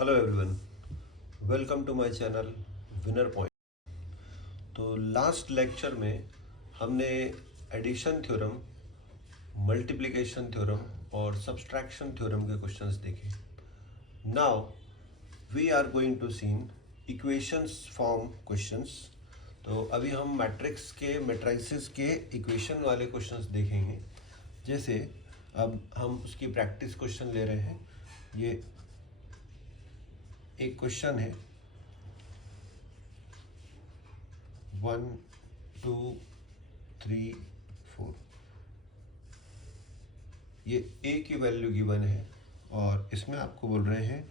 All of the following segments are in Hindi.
Hello everyone, welcome to my channel Winner Point. तो लास्ट लेक्चर में हमने एडिशन थ्योरम, मल्टीप्लिकेशन थ्योरम और सब्सट्रैक्शन थ्योरम के क्वेश्चंस देखे। Now we are going to seen equations form questions. तो अभी हम मैट्रिक्स के मैट्रिसेस के इक्वेशन वाले क्वेश्चंस देखेंगे। जैसे अब हम उसकी प्रैक्टिस क्वेश्चन ले रहे हैं। ये एक क्वेश्चन है 1 2 3 4। ये a की वैल्यू गिवन है और इसमें आपको बोल रहे हैं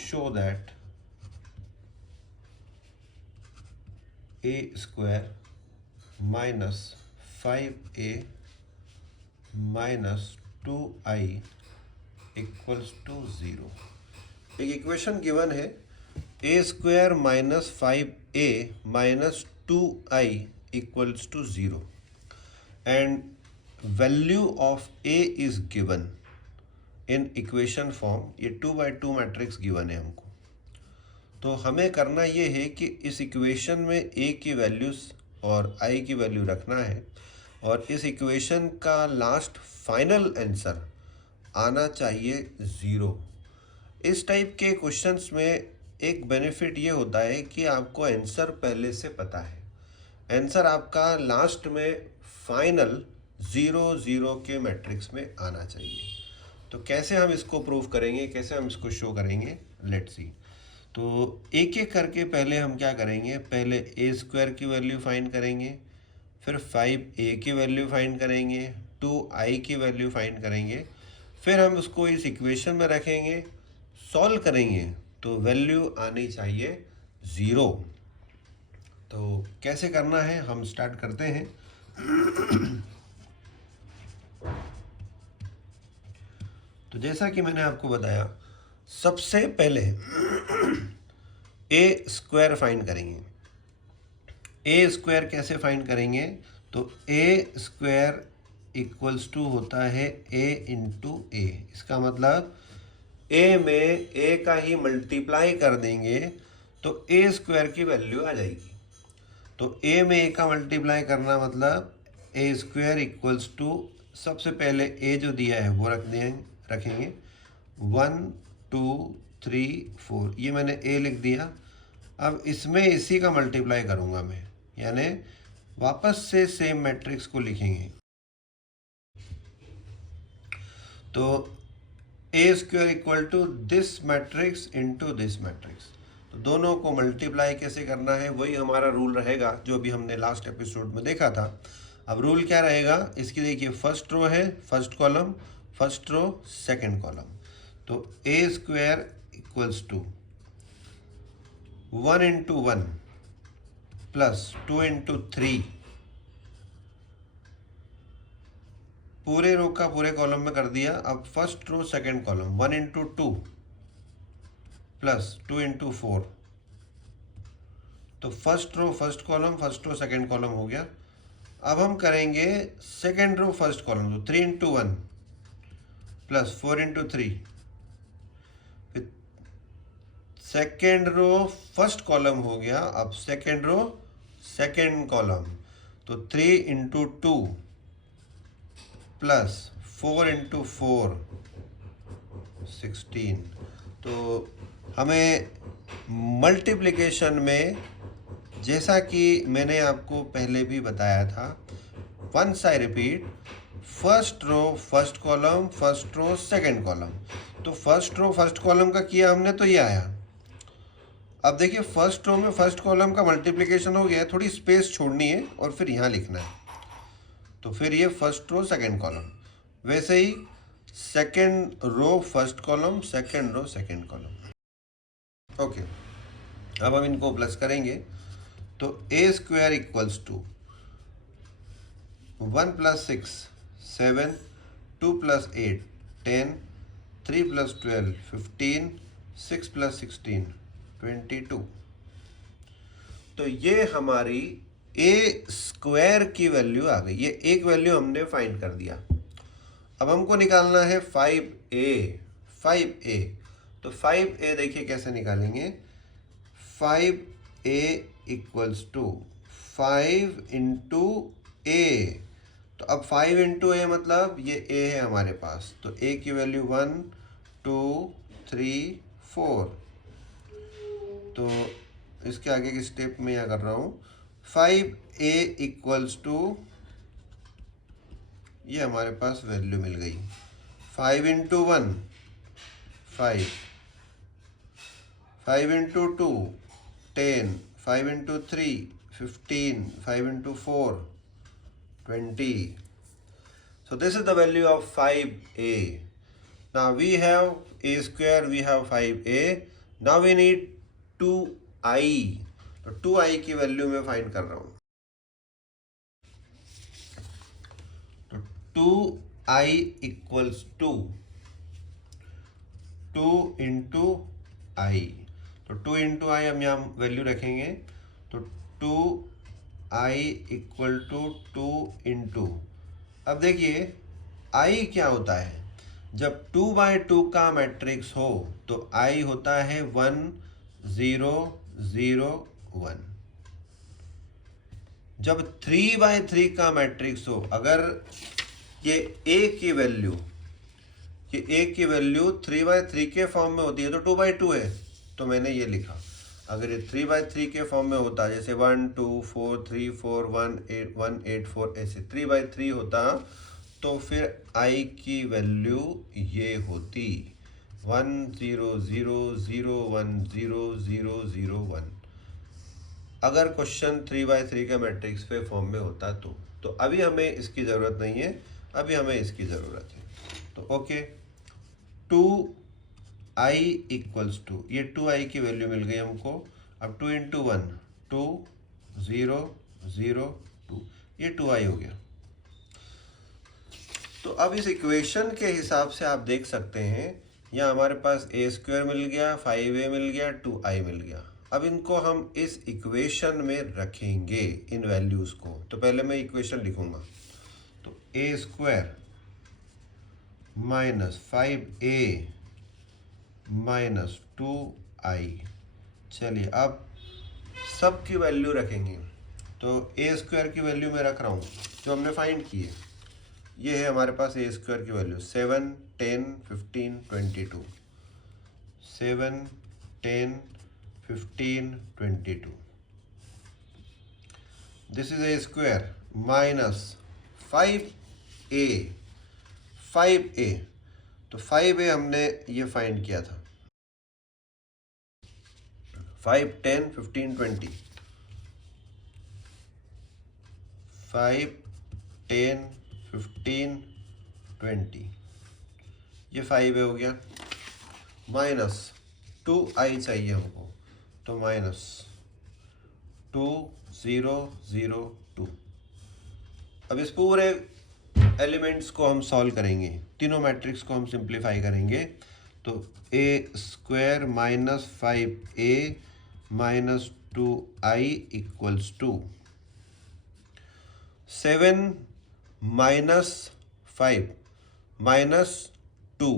show that a square minus 5a minus 2i equals to 0। एक इक्वेशन गिवन है a square minus 5a minus 2i equals to 0 and value of a is given in equation form. ये 2 by 2 मैट्रिक्स गिवन है हमको। तो हमें करना ये है कि इस इक्वेशन में a की वैल्यूज और i की वैल्यू रखना है और इस इक्वेशन का लास्ट फाइनल आंसर आना चाहिए 0। इस टाइप के क्वेश्चंस में एक बेनिफिट ये होता है कि आपको आंसर पहले से पता है। आंसर आपका लास्ट में फाइनल 0 0 के मैट्रिक्स में आना चाहिए। तो कैसे हम इसको प्रूव करेंगे, कैसे हम इसको शो करेंगे, लेट्स सी। तो एक एक करके पहले हम क्या करेंगे, पहले a स्क्वायर की वैल्यू फाइंड करेंगे, फिर 5a की वैल्यू फाइंड करेंगे, 2i की वैल्यू फाइंड करेंगे, फिर हम उसको इस इक्वेशन में रखेंगे, सॉल्व करेंगे तो वैल्यू आनी चाहिए 0। तो कैसे करना है हम स्टार्ट करते हैं। तो जैसा कि मैंने आपको बताया, सबसे पहले a स्क्वायर फाइंड करेंगे। a स्क्वायर कैसे फाइंड करेंगे, तो a स्क्वायर इक्वल्स टू होता है a इंटू ए। इसका मतलब a में a का ही मल्टीप्लाई कर देंगे तो a स्क्वायर की वैल्यू आ जाएगी। तो a में a का मल्टीप्लाई करना मतलब a स्क्वायर इक्वल्स टू, सबसे पहले a जो दिया है वो रखेंगे 1 2 3 4। ये मैंने a लिख दिया। अब इसमें इसी का मल्टीप्लाई करूँगा मैं, यानी वापस से सेम मैट्रिक्स को लिखेंगे। तो a square equal to this matrix into this matrix. तो दोनों को मल्टीप्लाई कैसे करना है वही हमारा रूल रहेगा जो भी हमने लास्ट एपिसोड में देखा था। अब रूल क्या रहेगा इसकी, देखिए फर्स्ट रो है, first column, first row, second column. तो a square equals to 1 into 1 plus 2 into 3, पूरे रो का पूरे कॉलम में कर दिया। अब first row second column 1 into 2 plus 2 into 4। तो first row first column, first row second column हो गया। अब हम करेंगे सेकंड रो फर्स्ट कॉलम, तो 3 इंटू 1 प्लस 4 इंटू 3। फिर सेकेंड रो फर्स्ट कॉलम हो गया। अब सेकेंड रो सेकेंड कॉलम, तो 3 इंटू 2 प्लस 4 इंटू 4 16। तो हमें मल्टीप्लिकेशन में, जैसा कि मैंने आपको पहले भी बताया था, once I repeat, first row first column, first row second column. तो फर्स्ट रो फर्स्ट कॉलम का किया हमने तो ये आया। अब देखिए फर्स्ट रो में फर्स्ट कॉलम का मल्टीप्लिकेशन हो गया, थोड़ी स्पेस छोड़नी है और फिर यहाँ लिखना है। तो फिर ये फर्स्ट रो सेकंड कॉलम, वैसे ही second row first column, second row second column. Okay, अब हम इनको प्लस करेंगे तो a square equals to 1 plus 6 7, 2 plus 8 10, 3 plus 12 15, 6 plus 16 22। तो ये हमारी a स्क्वायर की वैल्यू आ गई। ये एक वैल्यू हमने फाइंड कर दिया। अब हमको निकालना है 5a। तो 5a देखिए कैसे निकालेंगे, 5a इक्वल्स टू 5 इंटू ए। तो अब 5 इंटू ए मतलब ये a है हमारे पास, तो a की वैल्यू 1 2 3 4। तो इसके आगे के स्टेप में क्या कर रहा हूँ, 5a इक्वल्स टू, ये हमारे पास वैल्यू मिल गई, 5 into 1 5, 5 into 2 10, 5 into 3 15, 5 into 4 20. So this is the value of 5a. Now we have a square, we have 5a. Now we need 2i. तो 2i की वैल्यू मैं फाइंड कर रहा हूँ। तो 2i इक्वल्स टू 2 इंटू आई। तो 2 इंटू आई हम यहाँ वैल्यू रखेंगे, तो 2i इक्वल टू 2 इंटू, अब देखिए i क्या होता है, जब 2/2 का मैट्रिक्स हो तो i होता है 1 0 0 1। जब 3/3 का मैट्रिक्स हो, अगर ये a की वैल्यू, ये a की वैल्यू 3/3 के फॉर्म में होती है तो 2/2 है, तो मैंने ये लिखा। अगर ये 3/3 के फॉर्म में होता, जैसे 1 2 4 3 4 1 8 4 ऐसे 3/3 होता, तो फिर i की वैल्यू ये होती 1 0 0 0 1 0 0 0 1। अगर क्वेश्चन 3/3 का मैट्रिक्स पे फॉर्म में होता तो अभी हमें इसकी ज़रूरत नहीं है, अभी हमें इसकी ज़रूरत है। तो ओके, 2i इक्वल्स टू, ये 2i की वैल्यू मिल गई हमको। अब 2 इंटू 1 2 0 0 2, ये 2i हो गया। तो अब इस इक्वेशन के हिसाब से आप देख सकते हैं, यहाँ हमारे पास a स्क्वायर मिल गया, 5a मिल गया, 2i मिल गया। अब इनको हम इस इक्वेशन में रखेंगे, इन वैल्यूज़ को। तो पहले मैं इक्वेशन लिखूंगा, तो a square minus 5a minus 2i। चलिए अब सब की वैल्यू रखेंगे, तो a स्क्वायर की वैल्यू मैं रख रहा हूँ जो हमने फाइंड की है। ये है हमारे पास a स्क्वायर की value 7 10 15 22, 7 10 15 22। This is a square minus 5a, 5a, तो 5a हमने ये फाइंड किया था, 5 10 15 20, 5 10 15 20, ये 5a हो गया। माइनस 2i चाहिए हमको, तो माइनस 2 0 0 2। अब इस पूरे एलिमेंट्स को हम सॉल्व करेंगे, तीनों मैट्रिक्स को हम सिंप्लीफाई करेंगे। तो a square minus 5a minus 2i equals to 7 minus 5 minus 2,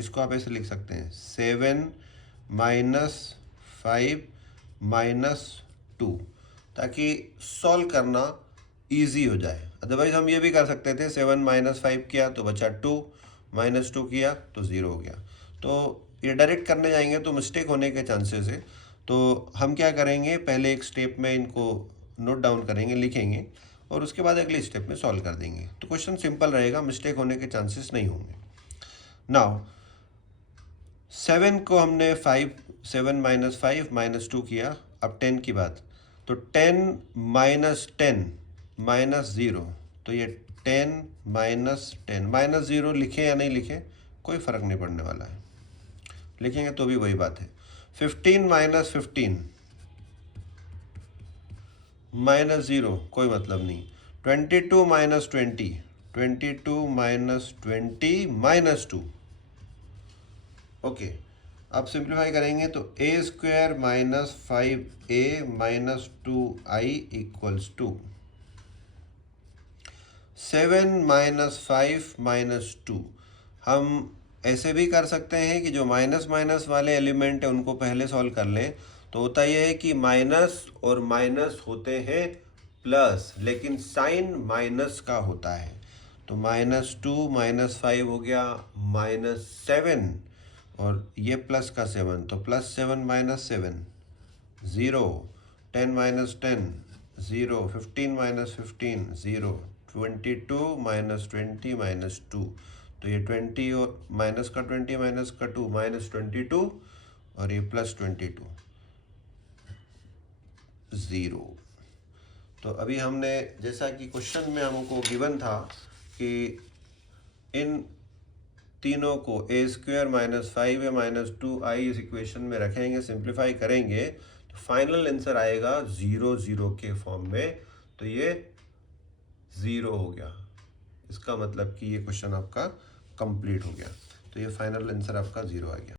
इसको आप ऐसे लिख सकते हैं, 7 माइनस 5 माइनस 2, ताकि सॉल्व करना इजी हो जाए। अदरवाइज हम ये भी कर सकते थे, 7 माइनस 5 किया तो बचा 2, माइनस 2 किया तो 0 हो गया। तो ये डायरेक्ट करने जाएंगे तो मिस्टेक होने के चांसेस है। तो हम क्या करेंगे, पहले एक स्टेप में इनको नोट डाउन करेंगे, लिखेंगे, और उसके बाद अगले स्टेप में सॉल्व कर देंगे। तो क्वेश्चन सिंपल रहेगा, मिस्टेक होने के चांसेस नहीं होंगे। नाउ 7 को हमने 7 माइनस 5 माइनस 2 किया। अब 10 की बात, तो 10 माइनस 10 माइनस 0, तो ये 10 माइनस 10 माइनस 0 लिखें या नहीं लिखें कोई फ़र्क नहीं पड़ने वाला है, लिखेंगे तो भी वही बात है। 15 माइनस 15 माइनस 0 कोई मतलब नहीं। 22 माइनस 20 22 माइनस 20 माइनस 2। ओके, अब सिंप्लीफाई करेंगे तो a square minus 5a minus 2i equals to 7 minus 5 minus 2। हम ऐसे भी कर सकते हैं कि जो माइनस माइनस वाले एलिमेंट है उनको पहले सॉल्व कर लें। तो होता यह है कि माइनस और माइनस होते हैं प्लस, लेकिन साइन माइनस का होता है। तो -2 -5 हो गया -7, और ये प्लस का 7, तो +7 -7 0, 10 -10 0, 15 -15 0, 22 -20 -2। तो ये 20 और माइनस का 20 माइनस का 2 -22, और ये +22 0। तो अभी हमने, जैसा कि क्वेश्चन में हमको गिवन था कि इन तीनों को a² -5a -2i इस इक्वेशन में रखेंगे, सिंप्लीफाई करेंगे, तो फाइनल आंसर आएगा 0 0 के फॉर्म में। तो ये 0 हो गया, इसका मतलब कि ये क्वेश्चन आपका कंप्लीट हो गया। तो ये फाइनल आंसर आपका 0 आ गया।